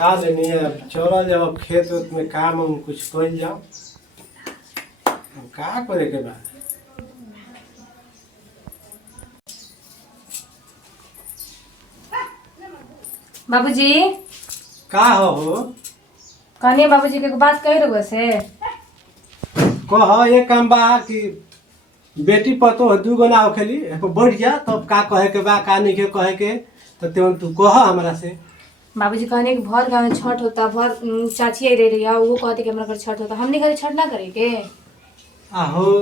खा लेनी है। चौरा जाओ खेत उत में काम हम कुछ कर जाओ। का करे के बाद बाबूजी का हो कहनी बाबूजी के बात कह रहे से कह ये काम बा कि बेटी पतो दू गो ना होखेली बढ़ जा तब का कहे के बा का नहीं के कहे के तो तेवन तू कह हमरा से। बाबूजी कहने कि भर गाँव में छठ होता भर चाची आई रह रही है वो कहती कि हमारा घर छठ होता हमने घर छठ ना करे के। आहो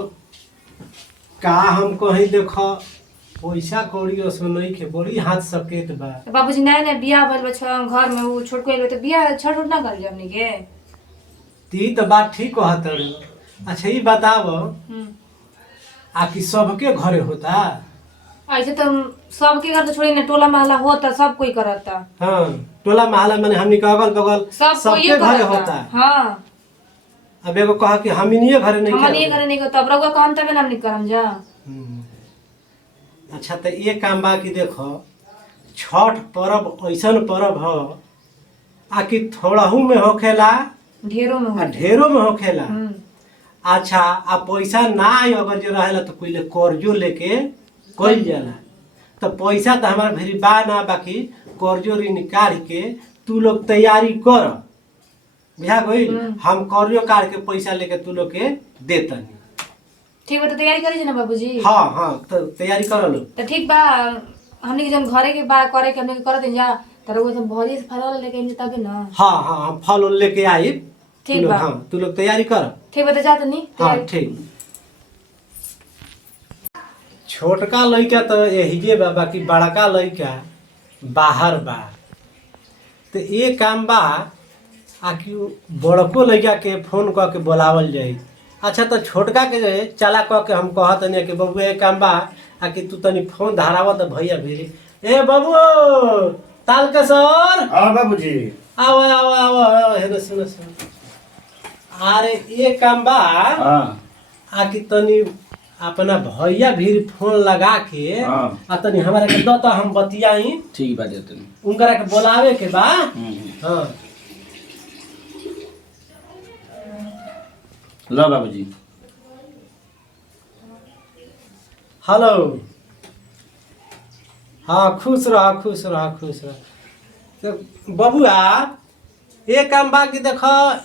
का हम कहीं देख पैसा कौड़ी उसमें नहीं के बड़ी हाथ सकेत बा। बाबूजी नया नया बियाह भइल बा घर में वो छोटको आइल बा तो बियाह छठ उठ ना कर जा हमनी के। ती तो बात ठीक कहत रे। अच्छा ये बताव आकि सबके घरे होता। ऐसे तो सबके घर तो छोड़ी ना टोला महला होता सब कोई करता। हाँ टोला महला माने हमनी के अगल बगल सबके घरे होता। हाँ अब एगो कहा कि हमनिए घरे नहीं हमनिए घरे नहीं करता अब रउआ कहम तबे ना हमनी करम जा। अच्छा तो ये काम बा कि देखो छठ पर्व ऐसन पर्व हो आकि थोड़ाहू में होखेला ढेरों में ढेरों में होखेला। अच्छा आ पैसा ना आई अगर जो रहेला तो पहले कर्जो लेके कइल जाला। तो पैसा तो हमारे भरी बा ना बाकी कर्जो ऋण निकाल के तू लोग तैयारी कर बुझा गइल। हम कर्जो काट के पैसा लेके तू लोग के देतनी। ठीक बा तो तैयारी करी ना बाबूजी। हाँ हाँ तो तैयारी कर लो तो ठीक बा हमनी के जन घरे के बा करे के हमनी के कर दे जा तो वो सब भरी से फल लेके आइल तबे ना। हाँ हाँ हम फल उल लेके आई। ठीक बा हाँ तू लोग तैयारी कर। ठीक बा तो जा तनी। हाँ ठीक। छोटका लइका तो यही बा बाकी बड़का लइका बाहर बा। तो ये काम बा आकि बड़को लइका के फोन क के बुलावल जाई। अच्छा तो छोटका के जो है चला क के हम कहत नहीं कि बबू ये काम बा आकि तू तनी फोन धारावत भैया भेरी ए बबू ताल के सर। हाँ बाबूजी आओ आओ आओ हेलो सुनो सुनो। अरे ये काम बा आकि तनी अपना भैया भी फोन लगा के आ तनी हमारा के दो तो हम बतियाई। ठीक बा जतन उनकरा के बुलावे के बा। हाँ लो बाबूजी। हेलो हाँ खुश रह खुश रह खुश रह। तो बबुआ ये काम बा कि देख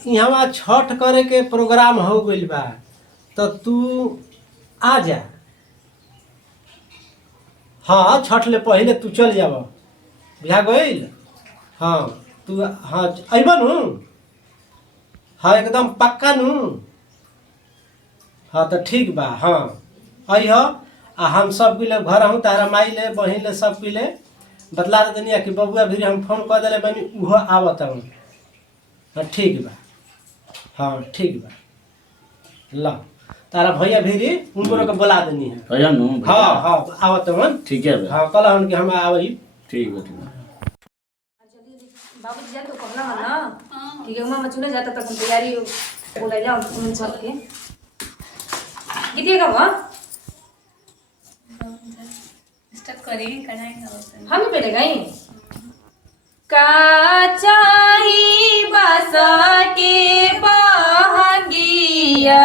यहाँ छठ करे के प्रोग्राम हो गइल बा तो तू आ जा। हाँ छठ ले पहले तू चल जाब बुझा गइल। हाँ तू हाँ अइबा नु। हाँ एकदम पक्का नु। हाँ तो ठीक बा। हाँ अइह आ हम सब पीले घर हूँ तारा माई ले बहिन ले सब पीले बतला देनी कि बबुआ भी हम फोन कर दिले बनी उहो आवत हूँ। हाँ ठीक बा। हाँ ठीक बा ला तारा भैया भी उनको के बुला देनी है। भैया नु हाँ हाँ आवत हूँ। ठीक है हाँ कल हम कि हम आवई। ठीक है ठीक है। बाबूजी जान तो कहना मन ना ठीक है मम्मा चुने जाता तक तैयारी बोला जाओ उन सब के कितने का हुआ स्टार्ट करेंगे कराएंगे हम पहले गए का चाही बस के बहंगिया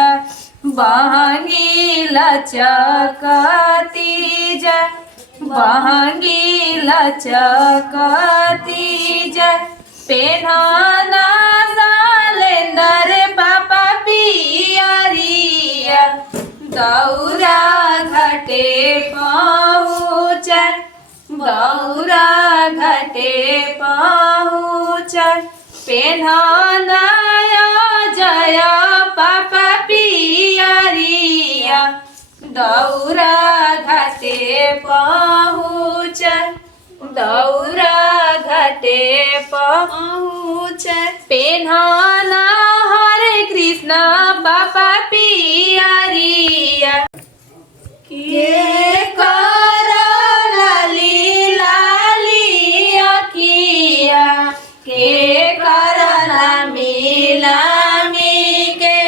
बहंगी लचकती जा बहंगी लचकती जा पेन्हाना सालेंदर पापा पियरिया दौरा घटे पहुँच दौरा घटे पहुँच पेन्हाना जय पापा पियरिया दौरा घटे पहुँच दौरा घटे पहुँच पेन्हाना हरे कृष्ण बाबा पियरिया के कर लाली लाली अखिया के कर लामी लामी के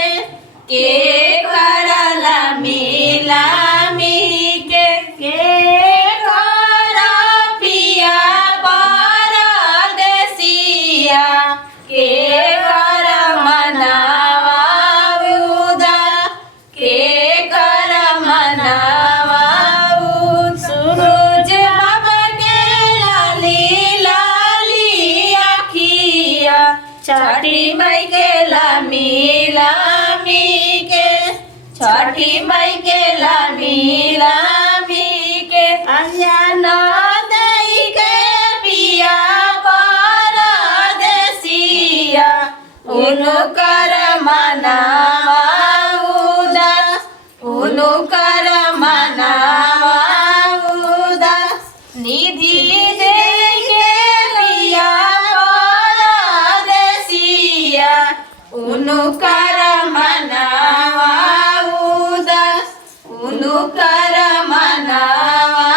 कर लामी लामी के कर पिया परदेसिया कर मनावा उदास उनु कर मनावा उदास निधि दे के लिया परदेसिया उनु कर मनावा उदास उनु कर मनावा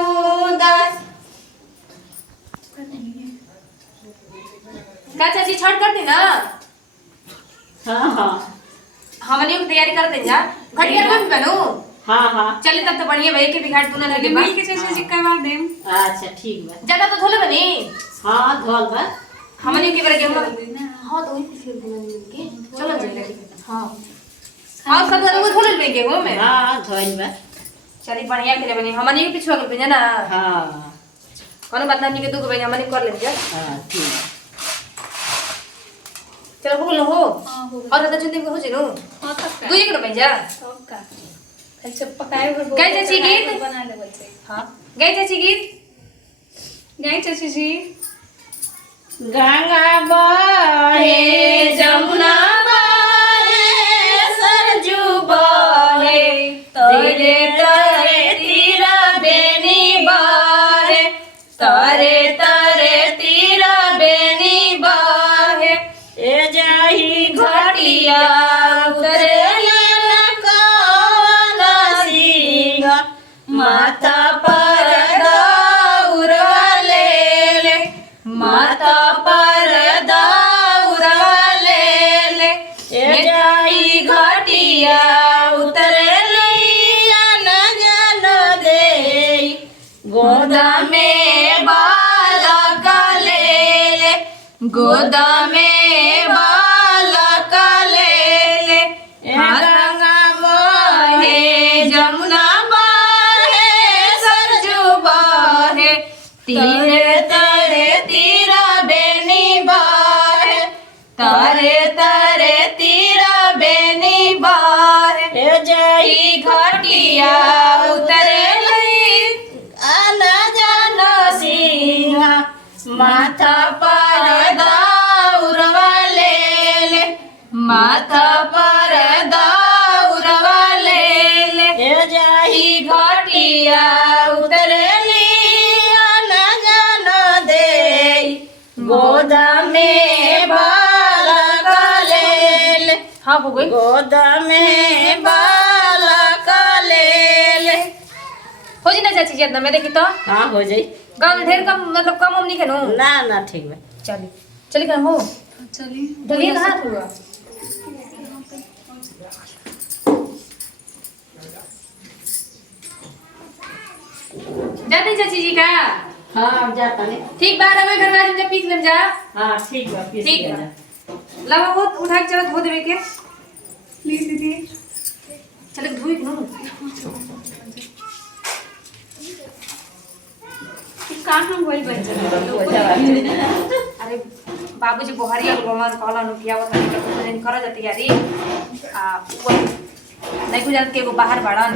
उदास। का चाची छठ कर दी ना? हाँ हाँ हमने की तैयारी कर दे जा घटिया कौन बनू। हाँ हाँ चले तब तो बढ़िया भाई के बिघाट तू ना लगे मिल के चाची जी करवा देम। अच्छा ठीक बा। ज्यादा तो थोले बनी हाँ धोल बा। हमने की बार गेहूं ना हां तो वही पिछले दिन मिल के चलो चल हां और सब लोग थोले ले गेहूं में। हाँ धोल बा। चली बढ़िया के बनी हमने की पिछवा के भेजा ना। हाँ कोनो बात नहीं के दू के भाई हमने कर ले जा। हाँ ठीक बा। चलो हो लो हो हां हो और दादा चुंदी को हो जेनु हां तब का दू के भेजा। सब का खाली सब पकाए हुए गए चाची गीत? बना ले बच्चे। हां गए चाची गीत गए चाची जी। गंगा बहे जमुना बहे सरजू बहे तेरे तरे तीरा बेनी बहे तरे तरे तीरा बेनी बहे ए जाही घटिया उतरे कौन सिंह माथा पर दौरा ले ले माता पर दौरा ले ले ए जाई घटिया उतरे लिया न जल दे गोदा में बालक ले ले गोदा में बालक ले ले गंगा बहे जमुना बहे सरजू बहे तीरे तरे तीरा बेनी बहे तारे तारे तीरा बेनी बहे ए जई घटिया उतरे लई आना जानो सिंह माथा पर दौरवा ले ले माथा पर दौरवा ले ले ए जाई घटिया उतरे लिया न जान दे गोदा में बालक ले ले। हाँ हो गई गोदा में बालक ले ले हो जी ना चाची जी इतना मैं देखी तो। हाँ हो जाई। गाँव में ढेर कम मतलब कम नहीं खेलूं ना ना ठीक बा। चली चली कर हो चलिए डलिए कहाँ हुआ जाते चाची जी का। हाँ अब जाता नहीं। ठीक बात है मैं घर में जब पीस ले जा। हाँ ठीक बा पीस ठीक लिया बा। जा। लगा वो उठा के चलो धो देवे के प्लीज दीदी। चले धोई नु कहाँ गोल बच्चे। अरे बाबूजी बोहरी और गोमर कहला नु किया वो तनी के दिन कर जाती यारी आ वो नहीं गुजर के वो बाहर बाड़न।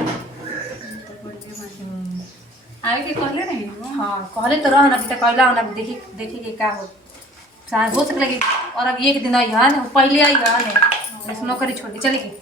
आगे के कहले नहीं हो। हां कहले तो रहन अभी तक कहला ना देखी देखी के का हो शायद हो सकले कि और अब एक दिन आई हां पहले आई हां ने नौकरी छोड़ के चले गई।